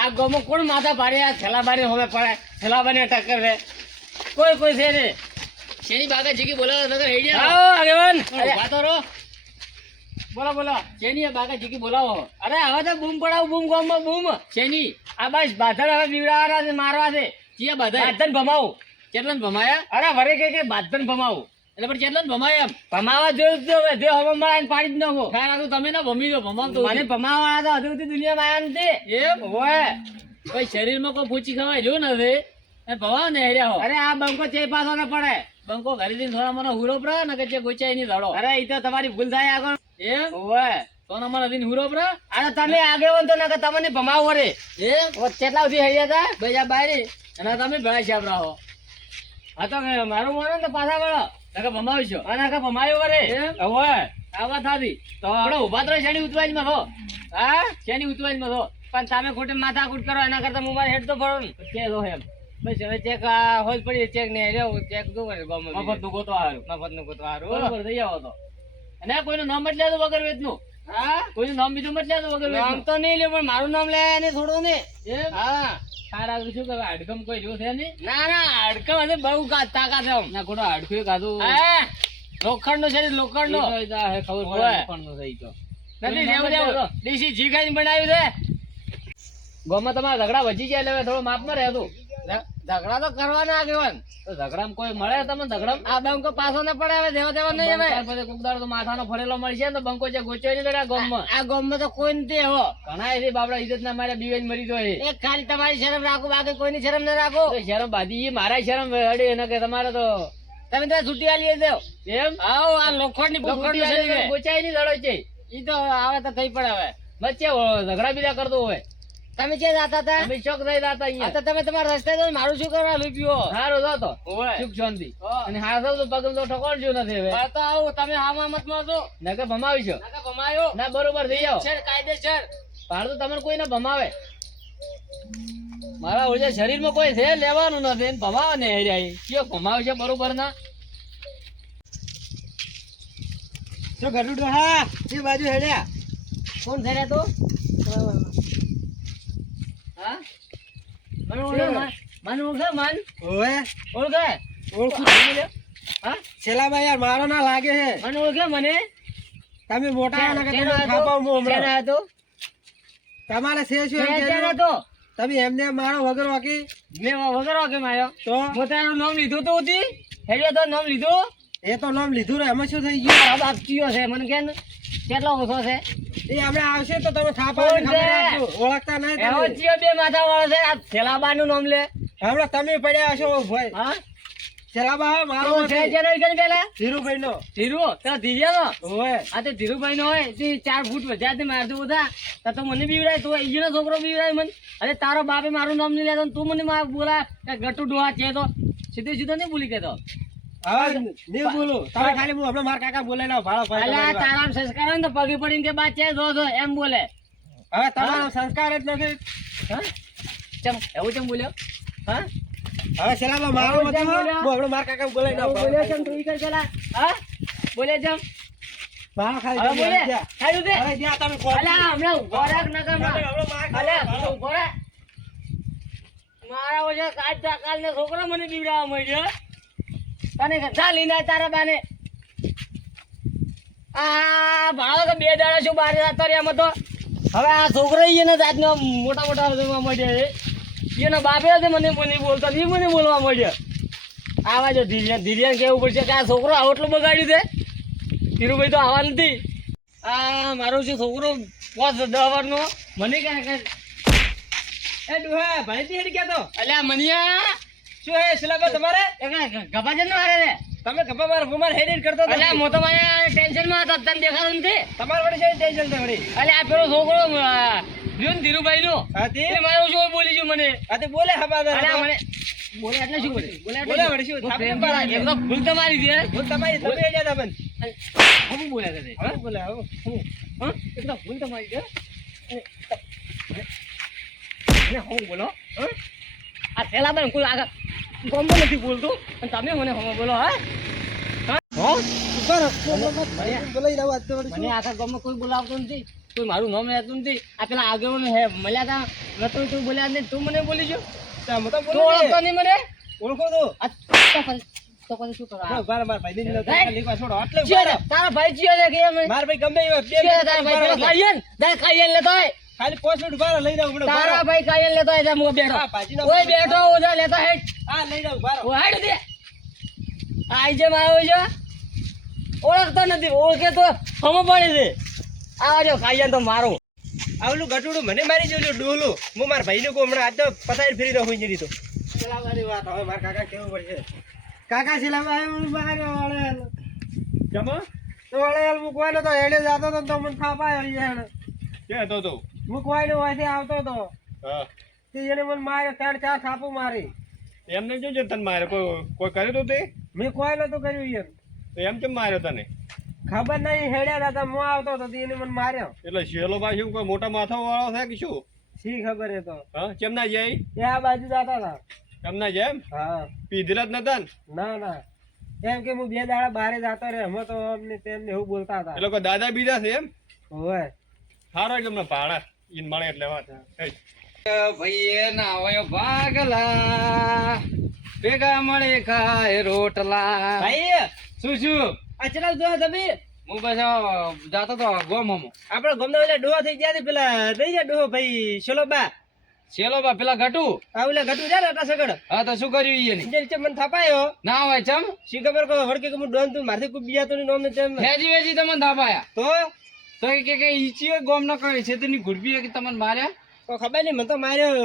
આ ગામમાં કોણ માથા ભારે આ થેલા બારી હવે પડે થેલા બારી ટક્કર રે કોઈ છે ને શેની બાગા જીકી બોલાવો નગર હેડી આવો આગેવાન ઉભા તો રહો બોલો શેની બાગા જીકી બોલાવો અરે હવે તો બૂમ પડાવ બૂમ ગામમાં બૂમ શેની આ બસ બાધર હવે બીવડાવવાના છે મારવા છે ચિયા બાધર બાધન ભમાવું કેટલા ભમાયા અરે વરે કે બાધન ભમાવું એટલે પણ કેટલા ભમાય એમ ભમાવા જોયું તો હવે જે હવા મળે પાડી જ નાખો ખારા તો તમે ના ભમી દો ભમાવ તો મને ભમાવાના તો હજુ દુનિયામાં આયા નથી એમ હોય કોઈ શરીરમાં કોઈ પૂછી ખવાય જો નથી ભવાવ ને હેર્યા હો અરે આ બંકો ચે પાછો ના પડે બંકો ઘરે જઈને થોડા મને હુરો પડે ને કે જે ગોચાઈ નહીં ધડો અરે એ તો તમારી ભૂલ થાય આગળ એમ હોય તો મને દિન હુરો પડે અરે તમે આગેવાન તો ના કે તમને ભમાવ વરે એમ કેટલા સુધી હેર્યા હતા બેજા બારી અને તમે ભેળા છે આપડા હા તો મારું માનો ને પાછા વળો નકા ભમાવશો અને નકા ભમાયો વરે હવે આવા થાતી તો આપણે ઉભા તો શેની ઉતવાજમાં થો હા શેની ઉતવાજમાં થો પણ તમે ખોટે માથાકૂટ કરો એના કરતા હું મારે હેડ તો ભરો ને કે દો એમ બસ હવે ચેક હોય પડી ચેક ને રેવ ચેક દો મફત નું ગોતો હારું બરોબર થઈ આવો તો અને કોઈનું નામ મત લેતો વગર વેચનું હા કોઈનું નામ બીજું મત લેતો વગર નામ તો નહીં લે પણ મારું નામ લે ને થોડું ને એમ હા સારા શું કે હડકમ કોઈ જો છે ને ના હડકમ હશે બહુ તાકાત છે ના ખોટો હડકું કાધું હા લોખંડ નો છે લોખંડ નો ખબર પડે લોખંડ નો થઈ તો નથી રેવ દેશી જી ખાઈને બનાવ્યું છે ગોમાં તમારા ઝઘડા વધી જાય એટલે થોડો માપમાં રહેતું ઝઘડા તો કરવાના આગેવાન તો ઝઘડામાં કોઈ મળે તમને ઝઘડા આ બંકો પાછો ને પડે હવે દેવા દેવા નહીં હવે પછી કુકદાર તો માથાનો ફરેલો મળશે ને તો બંકો જે ગોચ્યો નહીં આ ગામમાં આ ગામમાં તો કોઈ નથી હો ઘણા એથી બાપડા ઇજ્જત ના મારે બીવેજ મરી ગયો એક ખાલી તમારી શરમ રાખો બાકી કોઈની શરમ ના રાખો શરમ બાધી મારા શરમ અડે એને કે તમારે તો તમે તો છૂટી આલી દેવ એમ આવો આ લોખંડની ગોચાઈ ની લડો છે ઈ તો આવે તો થઈ પડે હવે વચ્ચે ઝઘડા બીજા કરતો હોય તમે ક્યાં જાતા હતા અમે ચોક રહી જાતા અહીંયા તો તમે તમારા રસ્તે જો મારું શું કરવા લૂપ્યો સારું જાતો સુખ શાંતિ અને હાથો તો પગમ તો ઠકોણ જો નથી હવે તો આવો તમે હામાં મત માં છો નકે ભમાવીશો નકે ભમાયો ના બરોબર થઈ જાવ સર કાયદેસર પાડ તો તમને કોઈ ના ભમાવે મારા ઓજે શરીરમાં કોઈ છે લેવાનું નથી ભમાવે ને હેર્યા કયો ભમાવશે બરોબર ના શું ગડુડો હા એ બાજુ હેડ્યા કોણ થયા તો હા મને ઓળખે મન ઓએ ઓળખે ઓળખું બોલે હા છેલામાં યાર મારો ના લાગે છે મને ઓળખે મને તમે મોટા ના કે તમે ખાપાવ મો હમણાં તો તમારે છે શું એમ કે તો તમે એમને મારો વગર વાકી મે વગર વાકી માર્યો તો મોટાનું નામ લીધું તો હતી હેડ્યો તો નામ લીધું એ તો નામ લીધું રે એમાં શું થઈ ગયું આ બાપ કયો છે મને કે કેટલો ઓછો છે એ આપણે આવશે તો તમે ખાપાવ ઓળખતા નહીં એવો જીઓ બે માથા વાળો છે આ છેલાબાનું નામ લે હમણાં તમે પડ્યા છો ભાઈ હા છેલાબા મારો છે જેને કે પેલા ધીરુભાઈ નો ધીરુ તો ધીરિયા નો ઓય આ તો ધીરુભાઈ નો હોય તે 4 ફૂટ વધ્યા તે મારતો બધા તો મને બીવડાય તો ઈનો છોકરો બીવડાય મને અરે તારો બાપે મારું નામ નહીં લેતો તું મને બોલા કે ગટુ ડોહા છે તો સીધે સીધો નહીં બોલી કેતો હા નહીં બોલો તમે ખાલી હું આપણે માર કાકા બોલે ના ભાળો ભાઈ અલા તારામ સંસ્કાર ને તો પગે પડીને કે બા છે જો એમ બોલે હવે તમારો સંસ્કાર જ નથી હા ચમ એવું ચમ બોલ્યો હા હવે છેલ્લા મારો મત હું આપણે માર કાકા બોલે ના બોલે ચમ તું ઈ કર છેલ્લા હા બોલે ચમ ભાળ ખાલી બોલે ખાઈ દે અરે જ્યાં તમે કોલ અલા હમણાં ગોરાક નગરમાં અલા ગોરા મારા ઓજે કાલ ને છોકરો મને બીવડાવા મળ્યો તને ગધા લઈને તારા બાને આ ભાળો તો 2 દાડા શું બારે જતો રે એમ તો હવે આ છોકરો એને જાતનો મોટા મોટા મળ્યા છે એનો બાપે મને બોલતો નહીં મને બોલવા મળ્યો આવા જો ધીરે કેવું પડશે કે આ છોકરો આટલો બગાડ્યું છે ધીરુભાઈ તો આવા નથી આ મારો છે છોકરો 5-10 વર્ષનો મને કે એ ડુહા ભાઈ હેડ ગયા તો અલ્યા મનિયા શું હે સિલાબા તમારે ગભા જન મારે રે તમે ગભા માર ગુમાર હેડ કરતો તો અલ્યા મો તો મારે ટેન્શન માં હતો તને દેખાડું નથી તમાર વડે છે ટેન્શન છે વડી અલ્યા આ પેલો છોકરો લ્યોન ધીરુભાઈ નો હાથી એ મારો શું બોલી છું મને હાથી બોલે હબાદર અલ્યા મને બોલે એટલે શું બોલે બોલે વડી શું થાપે મારા એક તો ભૂલ તમારી છે ભૂલ તમારી તમે એ જાતા બન હું બોલે છે હવે બોલે હું હા એક તો ભૂલ તમારી છે ને હું બોલો હા આ થેલા બન કોઈ આગળ ગોમો નથી બોલતો અને તમે મને હમો બોલો હા હા ઉપર બોલાઈ લાવ આજ તો મને આખા ગોમમાં કોઈ બોલાવતો નથી તું મારું નામ લેતું નથી. આ પેલા આગળ હે મળ્યા તા નતું તું બોલ્યા નહીં, તું મને બોલી જો. તું ઓળખતો નહીં મને? ઓળખો તો તો પછી શું કરવા? મારા ભાઈ છોડો આટલે તારા ભાઈ ચિયો છે કે એમ? મારા ભાઈ ગમે એવા તારા ભાઈ પેલો ખાઈએ ને તારે ખાઈએ લેતો હોય. ખાલી 5 મિનિટ બાર લઈ જાવ તારા ભાઈ ખાઈએ લેતો હોય. હું બેઠો ઓય બેઠો ઉધા લેતા હેડ. હા લઈ જાવ બાર ઓ હાડ દે. આઈ જેમ આવ્યો છે ઓળખતો નથી, ઓળખે તો હમ પડે છે. આજો ખાઈએ તો મારો આવલું ગટુડું મને મારી જોયું ડોલું. હું મારા ભાઈને કહું હમણાં આજ તો પતાઈ ફેરી રહું જ તો પેલા વાળી વાત હવે મારા કાકા કેવું પડશે. કાકા છેલ્લા બહાર જમો તો વળે મૂકવાનો તો હેડે જતો તો તો મને થાપા હેડ કે હતો તો મૂકવાનો હોયથી આવતો તો હા તે એને મને માર્યો 3-4 થાપું મારી. એમને જોજો તને મારે કોઈ કર્યું તો તે મેં કોઈ નતું કર્યું યાર. તો એમ કેમ માર્યો તને? ખબર નહીં હેડ્યા હતા હું આવતો તો એને મને માર્યો. એટલે શેલો બાજુ કોઈ મોટા માથા વાળો છે કે શું? શી ખબર એ તો હા કેમ ના જાય? એ આ બાજુ જતા હતા. કેમ ના જાય? હા પીધેલા જ નતા ને? ના ના એમ કે હું 2 દાડા બહાર જતો રે અમે તો અમને તેમને એવું બોલતા હતા. એ લોકો દાદા બીજા છે એમ? હોય સારો જ અમને ભાડા ઈન મળે એટલે વાત. ભાઈ ના હોય ભાગલા ભેગા મળે ખાય રોટલા. ભાઈ શું શું? આ ચલાવ દો તમે. હું બસ જાતો તો ગોમમાં. આપડે ગમના ઓલા ડોહા થઈ ગયા પેલા નહીં જા ડોહો ભાઈ શોલોબા ચેલો બા પેલા ઘટુ. આ ઓલા ઘટુ જા ને સગડ હા તો શું કર્યું ઈ જે રીતે મને થાપાયો ના હોય ચમ શી ખબર કો વળકે કે હું ડોન તું મારથી કોઈ બીજા તો નોમ ને તેમ હેજી વેજી તમને દાબાયા તો કે ઈચી ગોમ ન કરે છે તેની ગુડબી કે તમને માર્યા. તો ખબર નહીં મને તો માર્યો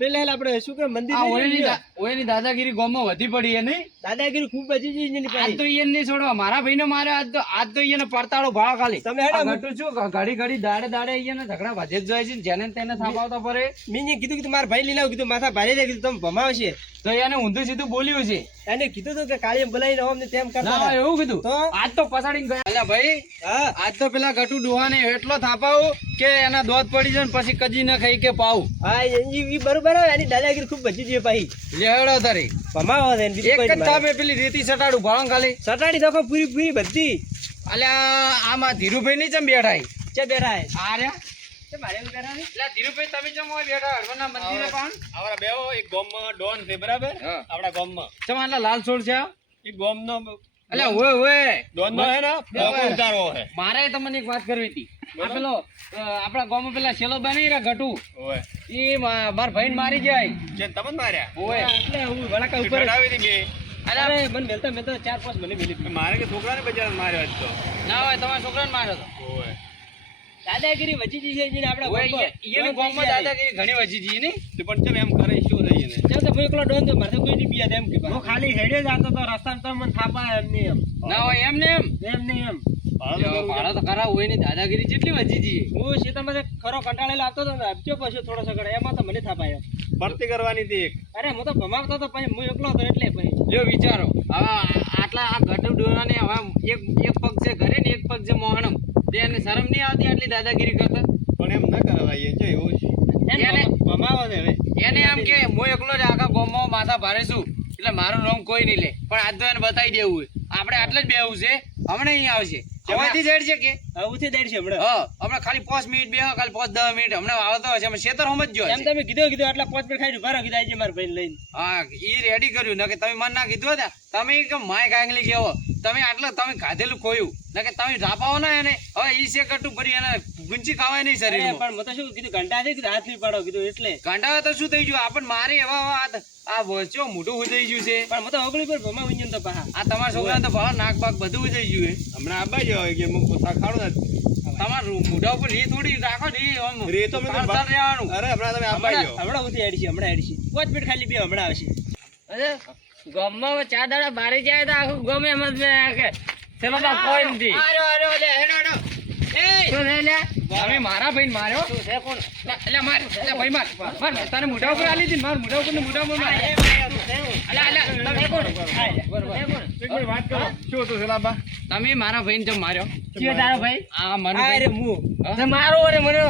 પેલા આપણે શું કે મંદિર આ ઓયની દાદાગીરી ગોમમાં વધી પડી એ નહીં? દાદાગીરી ખૂબ બચી ગઈ એની આજ તો ઈયન નહીં છોડવા. મારા ભાઈને માર્યો આજ તો ઈયને પડતાળો ભાળો ખાલી. તમે હેડો ઘટુ છું ઘડી ઘડી દાડે ઈયને ઝઘડા વધે જ જાય છે. જેને તેને થાપાવતા ફરે. મેં કીધું કે મારા ભાઈ લઈ લાવ કીધું માથા ભારે કીધું તમે ભમાવશે તો એને ઊંધું સીધું બોલ્યું છે. એને કીધું તું કે કાળી બોલાવીને અમને તેમ કરતા ના હતા. એવું કીધું તો આજ તો પસાડીને ગયા. અલ્યા ભાઈ હા આજ તો પેલા ગટુ ડોહાને એટલો થાપાવું કે એના દોધ પડી જાય ને પછી કજી ન ખાઈ કે પાવું. હા એ બરોબર આવે એની દાદાગીરી ખૂબ બચી ગઈ પાછી લેવડો તારી ભમાવો છે બીજું એક કોઈ જ નહીં. થાપે પેલી રેતી સટાડું ભાળો ખાલી. સટાડી દખો પૂરી પૂરી બધી અલ્યા આમાં ધીરુભાઈ ની ચમ બેઠા છે બેઠા હે. આ રહ્યા છે મારે એવું બેઠા નહીં. એટલે ધીરુભાઈ તમે ચમ હોય બેઠા હળવદના મંદિરે પાન અમારા બેઓ એક ગામમાં ડોન છે બરાબર? હા. આપણા ગામમાં ચમ આટલા લાલ છોડ છે એક ગામનો અલ્યા ઓય ઓય ડોન નો હે ને ભોગો ઉતારો હે. મારે તમને એક વાત કરવી હતી. આ પેલો આપણા ગામમાં પેલા છેલ્લો બની રહ્યા ઘટુ ઓય ઈ મારા ભાઈને મારી જાય. જે તમને માર્યા ઓય એટલે હું વળાકા ઉપર ઘટાવી હતી બે. અરે મને મેલતા મેલતા 4-5 મને મેલી દીધી. મારે કે છોકરાને બજાર માર્યો આજ તો. ના હોય તમારા છોકરાને માર્યો તો. ઓય દાદાગીરી વચી ગઈ છે જેને આપણા ઓય ગામમાં. ઈયની ગામમાં દાદાગીરી ઘણી વધી જી ની. તે પણ ચમ એમ કરે શું થઈ એને? જેમ તો હું એકલો ડોન તો મારે તો કોઈ નહીં બીયા એમ કે હું ખાલી હેડે જ આવતો તો રસ્તામાં તો મને થાપા એમ નહીં ના હોય એમ ને એમ એમ નહીં એમ ભાડા તો ખરા હોય ની દાદાગીરી જેટલી વધી જી. હું સીતામાં ખરો કંટાળેલો આવતો હતો ને આપજો પછી થોડો સગડ એમાં તો મને થાપાયો. ભરતી કરવાની હતી એક. અરે હું તો ભમાવતો હતો પછી હું એકલો હતો એટલે પછી લ્યો વિચારો હવે આટલા આ ગટુ ડોરાને હવે એક પગ છે ઘરે ને એક પગ છે મોહણમ. તેને શરમ નહીં આવતી આટલી દાદાગીરી કરતા? પણ એમ ના કરાવાય છે એવું છે. એને ભમાવો છે હવે એને એમ કે હું એકલો જ આખા ગામમાં માથા ભારે છું એટલે મારું નામ કોઈ નહીં લે. પણ આજ તો એને બતાવી દેવું હોય. આપણે આટલે જ બેહવું છે. હમણાં અહીં આવશે જવાથી જ છે કે આવુંથી દેડ છે હમણાં. હા હમણાં ખાલી 5 મિનિટ બેહો ખાલી 5-10 મિનિટ હમણાં આવતો હશે. અમે શેતર સમજજો એમ તમે કીધું આટલા 5 મિનિટ ખાઈ ભરો કીધા છે મારા ભાઈ લઈને. હા ઈ રેડી કર્યું ને કે તમે મન ના કીધું હતા તમે કે માય કાંગલી કેવો તમે આટલા તમે ખાધેલું ખોયું ને કે તમે ઢાપાઓ ના એને હવે ઈ શે કટું ભરી એને ગુંચી ખાવાય નહીં અરે શરીરમાં. પણ મેં તો શું કીધું ઘંટા છે કીધું હાથ નહીં પાડો કીધું એટલે કાંટાવે તો શું થઈ ગયું આપણને મારે એવા આ વચ્ચો મોટું થઈ ગયું છે. પણ મેં તો ઓગળી પર ભમાવી ગયો તો પાહા. આ તમારા છોકરાને તો ભાવ નાક બાક બધું થઈ ગયું છે. હમણાં આબા જ હોય કે હું પોતા ખાડો ને. તમારું મોઢા ઉપર રી થોડી રાખો ને ઈ આમ રે તો મેં તો પાછળ રહેવાનું. અરે હમણાં તમે આબા જ હો. હમણાં ઉઠી હેડી છે હમણાં હેડી છે 5 મિનિટ ખાલી બે હમણાં આવશે. અરે ગામમાં 4 દાડા બારી જાય તો આખું ગામ એમ જ કે ચલો બા કોઈ નથી. શું છે લે? તમે મારા ભાઈને માર્યો? એટલે માર એટલે ભાઈ માર તને મોઢા ઉપર આલી હતી માર મોઢા ઉપર ને મોઢા ઉપર માર. તમે કોણ? એક મિનિટ વાત કરો. શું હતું સલાબા? તમે મારા ભાઈને જેમ માર્યો? કયો તારો ભાઈ? આ મનુ હા રે ભાઈ. હું તે મારો અરે મને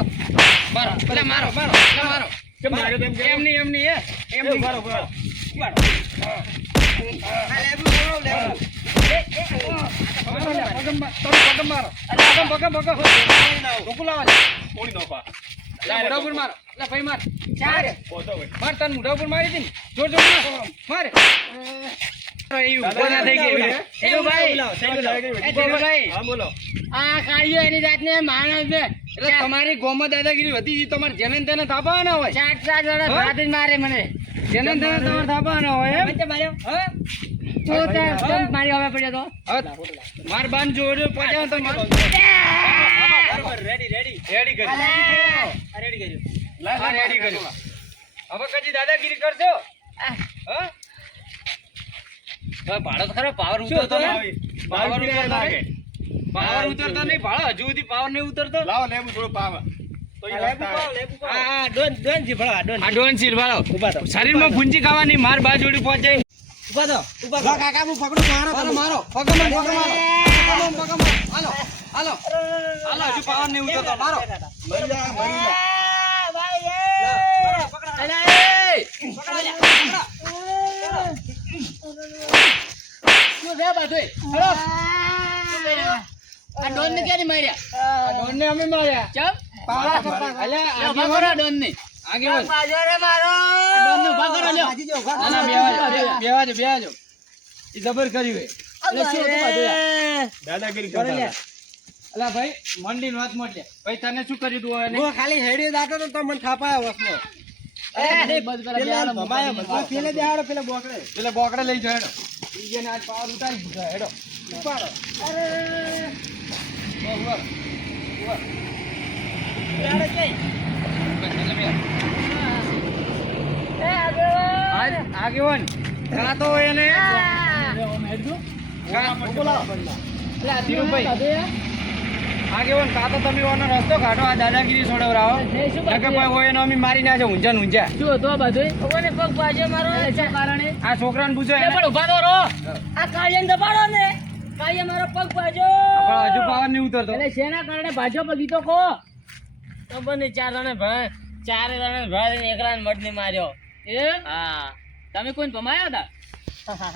મારો એટલે મારો એટલે મારો કેમ માર્યો તેમ કે? એમ નહીં એમ નહીં બરો બરો. હાલે હું લેવું કોણી નો પા ચાર પોતો ભાઈ માર તન મોઢા ઉપર મારી હતી ને જોર જોર મારે હા બોલો આ કાળિયો એની જાતને માણસ ને એટલે તમારી ગોમાં દાદાગીરી વધી ગઈ તમારે જેને તેને થાપાવાના હોય ચાર ચાર જણા ભાત જ મારે મને જેને તેને તમારે થાપાવાના હોય એમ માર્યો હા તો કેમ મારી હવે પડ્યો તો માર બાન જોડે પહોંચ્યો તો માર રેડી કરી રેડી કર્યું હવે કજી દાદાગીરી કરજો હા ભાડો ખરો પાવર ઉતરતો નહીં પાવર ઉતરતો નહીં ભાડો હજુ સુધી પાવર નહીં ઉતરતો લાવો લેબુ થોડો પાવા તો ઈ આ ડોન સીર ભાડો શરીરમાં ફૂંચી ખાવાની માર બા જોડી પહોંચે મારો હાલો હજુ પાવર નહીં ઉતરતો મારો આ ડોન ને ક્યારે માર્યા ડોન ને અમે માર્યા ચમ અલ્યા પકડો ડોન ને આગેવાન ડોન ને પકડો લ્યો બેવાજો ઈ જબર કર્યું હે એટલે શું હતું બધું દાદાગીરી કરતા અલા ભાઈ મંડી વાત મોટલે ભાઈ તને શું કર્યું તું હવે હું ખાલી હેડી દાતો તો તમને થાપાયો વસમાં પેલે દેહાડો પેલે બોકડે પેલા બોકડે લઈ જાય હેડો ઈજેને આજ પાવર ઉતારી દીધો હેડો ઉપાડો ઓવર આગેવાન કા તો એને આગેવાન કા તો તમે ઓનો રસ્તો કાઢો આ દાદાગીરી છોડવરાવો નકે કોઈ હોય એનો અમે મારી નાખે ઊંઝા ઊંઝા શું હતું આ બધું કોને પગ પાછે મારો શું કારણે આ છોકરાને પૂછો એ પણ ઉભા તો રહો આ કાળિયાને દબાડો ને કાળિયા મારો પગ પાછો પણ હજુ પાવર નહીં ઉતરતો એટલે શેના કારણે ભાજો પગી તો કો ખબર નહીં ચાર જણે ચારે જણે ભાઈ એકલાને મડની માર્યો એ હા તમે કોઈને ભમાયા હતા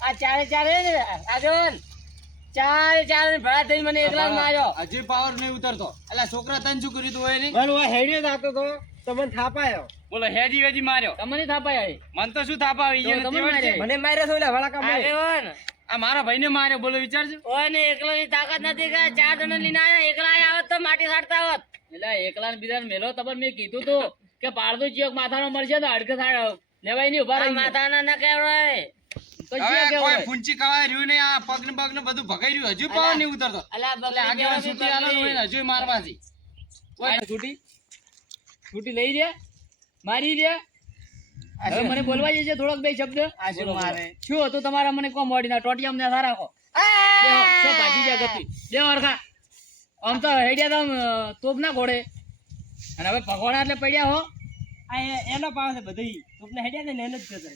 આ ચારે ચારે ને આગળ ચારે ચારે ભરા થઈ મને એકલા માર્યો હજી પાવર નહીં ઉતરતો એટલે છોકરા તને શું કર્યું તું હોય નહીં મને હેડી દાતો તો તમને થાપાયો બોલો હેજી વેજી માર્યો તમને થાપાયા મન તો શું થાપા આવી તો તમને માર્યા. મને માર્યા થોડા વાળા કામ આગેવાન આ મારા ભાઈને માર્યો બોલો વિચારજો ઓય ને એકલાની તાકાત નથી કે ચાર જણા લઈને આયા એકલા આયા હોત તો માટી સાડતા હોત એટલે એકલા ને બીજા મેલો તબર મેં કીધું તું કે પાડતો ચિયોક માથાનો મળશે તો હડકે લેવાય નહીં ઉભા રહી માથાના ના કહેવાય તો હવે ચિયોક કોઈ કહેવાય ફૂંચી કવાય રહ્યું નહીં આ પગ ને બધું ભગાઈ રહ્યું હજુ પાવર નહીં ઉતરતો અલા એટલે બગલા આગેવાન છૂટી આલો હોય ને હજુ મારવાથી છૂટી લઈ રહ્યા મારી રહ્યા હવે મને બોલવા જશે થોડોક બે શબ્દ મારે શું હતું તમારા મને કોમ મોડીના ટોટિયા અમને સારા રાખો શું ભાજી જા ગતિ બે ઓરખા આમ તો હેડ્યા તો તોપ ના ઘોડે અને હવે પકોડા એટલે પડ્યા હો એનો પાવ છે બધી તુમને હેડ્યા ને એને જ જતો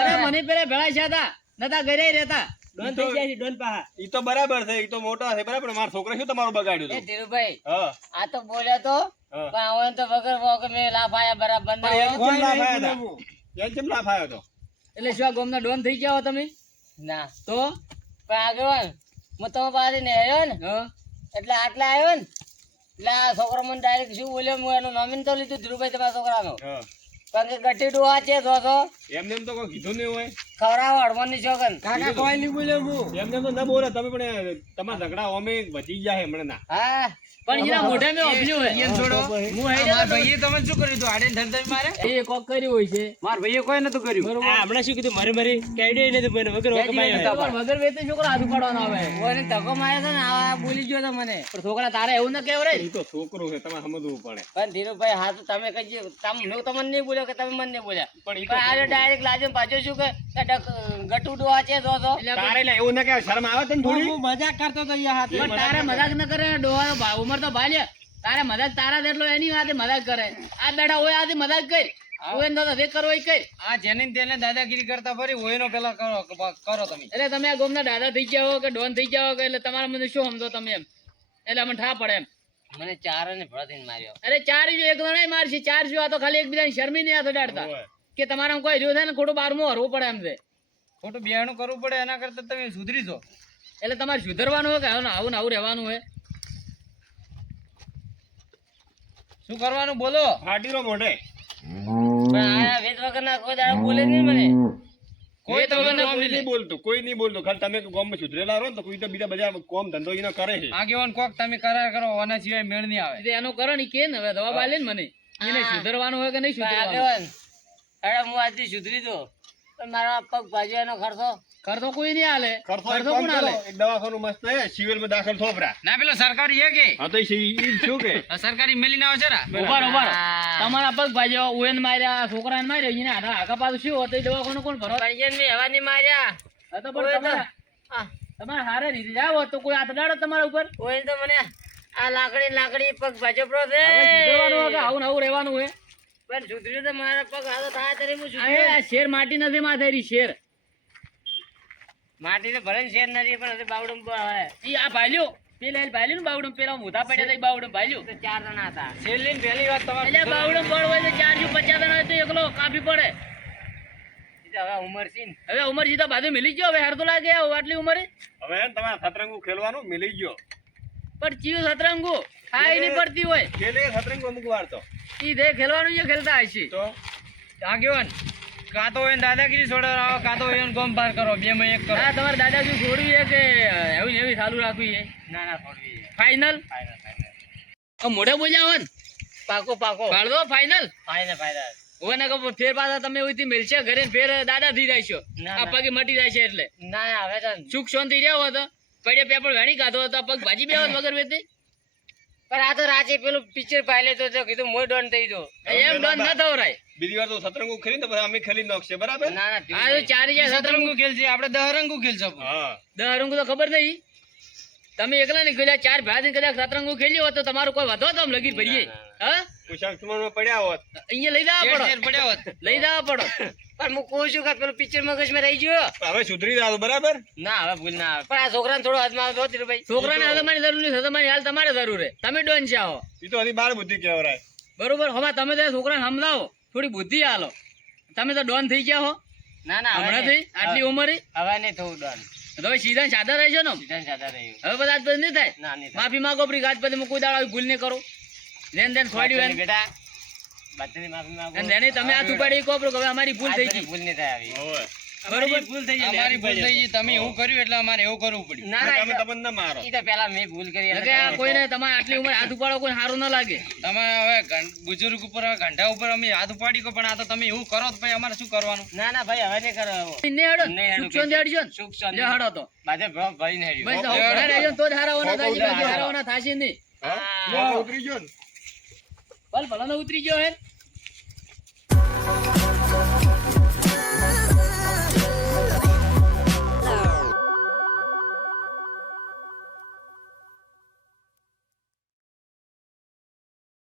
અરે મને પેલા ભેળા છે હતા નતા ઘરે રહેતા ડોન થઈ જાય છે ડોન પાહા ઈ તો બરાબર છે ઈ તો મોટો છે બરાબર મારો છોકરો શું તમારું બગાડ્યું એ તું ધીરુભાઈ હા આ તો બોલ્યો તો હા. પણ હવે તો વગર વગર મેં લાફાયા બરાબર ના હોય. કોણ લાફ આયા હતા એમ કેમ લાફ આવ્યો તો એટલે શું આ ગામના ડોન થઈ ગયા હો તમે ના તો પણ આગળ હું તમે પાસે ને આવ્યો ને એટલે આટલા આવ્યો ને એટલે આ છોકરો મને ડાયરેક્ટ શું બોલ્યો હું એનું નોમીન તો લીધું ધીરુભાઈ તમારા છોકરાનો હા કારણ કે ગટી ડોહા છે તો એમને એમ તો કોઈ કીધું નહીં હોય ખવડાવો હળવણની છોકન કાકા કોઈ નહીં બોલ્યો હું એમને એમ તો ન બોલે તમે પણ તમારા ઝઘડા અમે વધી ગયા છે હમણાં ના હા પણ એના મોઢે મેં ઓભલ્યું હે ઈયન છોડો હું મારા હેડ્યો ભાઈએ તમે શું કર્યું તું આડે ધરધર મારે એ કોક કર્યું હોય છે મારા ભાઈએ કોઈ નતું કર્યું હમણાં શું કીધું મારી કે આઈડિયા નથી મને વગર વગર માર્યો. પણ વગર વેતે છોકરો હાથ ઉપાડવાનો આવે ઓને ધક્કો માર્યો છે ને આ બોલી ગયો તો મને પણ છોકરા તારે એવું ન કહેવું રે ઈ તો છોકરો છે તમારે સમજવું પડે પણ ધીરુભાઈ હા તો તમે કહીએ હું તમને નહીં બોલ્યો કે તમે મને નહીં બોલ્યા પણ ઈ પણ આજે ડાયરેક્ટ લાજો પાછો શું કે ગટુ ડોહા છે તો તારે લે એવું ના કે શરમ આવે તને થોડી હું મજાક કરતો તો યા હાથે પણ તારે મજાક ન કરે ડોહા ઉમર તો ભાલ્ય તારે મજાક તારા જેટલો એની વાતે મજાક કરે આ બેઠા હોય આથી મજાક કર હોય ને તો જે કરવો એ કર આ જેને ને તેને દાદાગીરી કરતા ફરી હોયનો પેલા કરો તમે એટલે તમે આ ગોમના દાદા થઈ ગયા હો કે ડોન થઈ ગયા હો કે એટલે તમારા મને શું સમજો તમે એમ એટલે અમને ઠા પડે એમ મને ચાર ને ભળતીને માર્યો અરે ચાર જો એક જણા મારશે ચાર જો આ તો ખાલી એકબીજાને શરમી નહીં હાથ અડાડતા હોય. કે તમારા કોઈ રહ્યું થાય ને ખોટું બારમું હરવું પડે એમ છે ખોટું બિયાણું કરવું પડે એના કરતા તમે સુધરી જો. એટલે તમારે સુધરવાનું હોય કે આવું ને આવું રહેવાનું હોય? શું કરવાનું બોલો? ફાટીરો મોઢે પણ આ વેદ વગરના કોઈ દાડો બોલે નહીં મને. કોઈ વેદ વગરના કોઈ બોલે. નહીં બોલતો, કોઈ નહીં બોલતો. ખાલી તમે ગામમાં સુધરેલા રહો ને તો કોઈ તો બીજા બધા કોમ ધંધો એનો કરે છે. આગેવાન કોક તમે કરાર કરો, આના સિવાય મેળ નહીં આવે. એટલે એનો કરો ને ઈ કે ને હવે જવાબ આલે ને મને. એને સુધરવાનું હોય કે નહીં સુધરવાનું? હું આજથી સુધરી દો પણ મારા પગ ભાજવાનો ખર્ચો કોઈ નહીં આલે. ખર્ચો એક ખર્ચો કામ કોણ કરો, આલે? એક દવાખાનું મસ્ત છે, સિવિલમાં દાખલ થોપરા. ના પેલો સરકારી હે કે હા તો ઈ શું કે આ સરકારી મેલીને આવે છે ને. ઉભા રહો, ઉભા રહો. તમારા પગ ભાજ્યો, ઉએન માર્યા, છોકરાને માર્યો, એને આગા પાછું શું હતું? એ દવાખાનું કોણ ભરો? હવાની માર્યા હા તો પણ તમારે હારે રીતે જાવ તો કોઈ હાથ અડાડો તમારા ઉપર? ઓય તો મને આ લાકડી પગ ભાજો પ્રો છે હવે સુધરવાનું હોય કે આવું ને આવું રહેવાનું હોય? પણ સુધર્યું તો મારા પગ હાથો થાય ત્યારે હું આ સુધર્યું. એ શેર માટી નથી માથેરી શેર. માટી તો ભલે શેર નથી પણ હજી બાવડું હોય ઈ આ ભાલ્યો પેલા એ ભાલ્યું ને બાવડું, પેલા મોઢા પડ્યા હતા બાવડું ભાલ્યું. તો 4 જણા હતા. છેલ્લી ને પહેલી વાત તમારે એટલે બાવડું બળ હોય તો 450 જણા હોય તો એકલો કાપી પડે. એ તો હવે ઉંમર છે ને. હવે ઉંમર સીધા બાજુ મિલી ગયો. હવે હાર તો લાગે આટલી ઉંમરે. હવે હે ને તમારે સતરંગું ખેલવાનું મિલી ગયો. પણ ચીયું સતરંગુ ખાઈ નહીં પડતી હોય. ખેલે સતરંગ અમુક વાર તો ઈ દે ખેલવાનું છે, ખેલતા હશે. તો આગેવાન કાં તો એને દાદાગીરી છોડાવો, કાં તો એને ગોમ પાર કરો, બે માં એક કરો. ના તમારે દાદાજી છોડવી છે કે એવી ને એવી ચાલુ રાખવી છે? ના છોડવી છે. ફાઇનલ? મોઢે બોલ્યા હોય ને પાકો પાડ દો ફાઇનલ. ફાયદા હવે ને કહો ફેર પાછા તમે ઓઈથી મિલશે ઘરે ને ફેર દાદા થઈ જાય છો. ના, આ ના. પગે મટી જાય છે એટલે ના હવે તો સુખ શાંતિ રહ્યા હોત પડે પેપર વેણી કાઢો તો આ પગ ભાજી બે હોત વગર વેતે. પણ આ તો રાતે પેલું પિક્ચર પાયલે તો કીધું મોય ડોન થઈ દો. એમ ડોન ન થવરાય. બીજી વાર તો સતરંગું ખેલી ને પછી અમે ખેલી નાખશે, બરાબર? ના આ તો ચારી જાય સતરંગુ ખેલશે, આપણે દહરંગુ ખેલશું. હા 10 રંગ તો ખબર નહીં. તમે એકલા ને ખેલ્યા, 4 ભાઈ કદાચ સતરંગુ ખેલ્યો હોત તો તમારું કોઈ વધો તો આમ લગી ભરીએ. હા કુશાક્ષમાં પડ્યા હોત. અહીંયા લઈ જવા પડો, શેર પડ્યા હોત. લઈ જવા પડો. પણ હું કહું છું કે પેલું પિક્ચર મગજમાં રહી ગયો. હવે સુધરી જાવ, બરાબર? ના હવે ભૂલ ના આવે. પણ આ છોકરાને થોડો હાથમાં આવતો હતો ભાઈ. છોકરાને હાલ તમારી જરૂર નથી, તમારી હાલ તમારે જરૂર છે. તમે ડોન છે આવો એ તો હજી બાર બુદ્ધિ કહેવાય. બરોબર. હવે તમે તો છોકરાને સમજાવો, થોડી બુદ્ધિ હાલો. તમે તો ડોન થઈ ગયા હો ના હમણાંથી આટલી ઉંમરે. હવે નહીં થવું ડોન. તો હવે સીધા ને સાદા રહેજો ને. સીધા ને સાદા રહ્યું. હવે બધા આજ પછી નહીં થાય. ના નહીં થાય. માફી માંગો પ્રી આજ પછી કોઈ દાડો આવી ભૂલ નહીં કરો. લેન દેન ખોડ્યું બાદશાહની બેટા બાદશાહની માફી માંગો. અને એને તમે હાથ ઉપાડી કહો કે હવે અમારી ભૂલ થઈ ગઈ. ભૂલ નહીં થાય આવી. હોવે. બરોબર. ભૂલ થઈ ગઈ. અમારી ભૂલ થઈ ગઈ, તમે એવું કર્યું એટલે અમારે એવું કરવું પડ્યું. ના તમે ના તમને ના મારો. ઈ તો પેલા મેં ભૂલ કરી. નકે આ કોઈને તમારે આટલી ઉંમરે હાથ ઉપાડો કોઈ સારું ન લાગે. તમે હવે બુજુર્ગ ઉપર હવે ઘંટા ઉપર અમે હાથ ઉપાડી કો, પણ આ તો તમે એવું કરો તો ભાઈ અમારે શું કરવાનું? ના ભાઈ હવે નહીં કરો એવો. નહીં હડો ને. નહીં હડો સુખ શાંતિ હડજો ને. સુખ શાંતિ. લે હડો તો. બાજે ભાઈ ને હેડ્યું. બસ તો ઘરે રહેજો ને તો જ હારાવાના થાય છે, બાકી હારાવાના થશે નહીં. હા? ઉતરી ગયો ને? ભલે ભલાનો ઉતરી ગયો હે.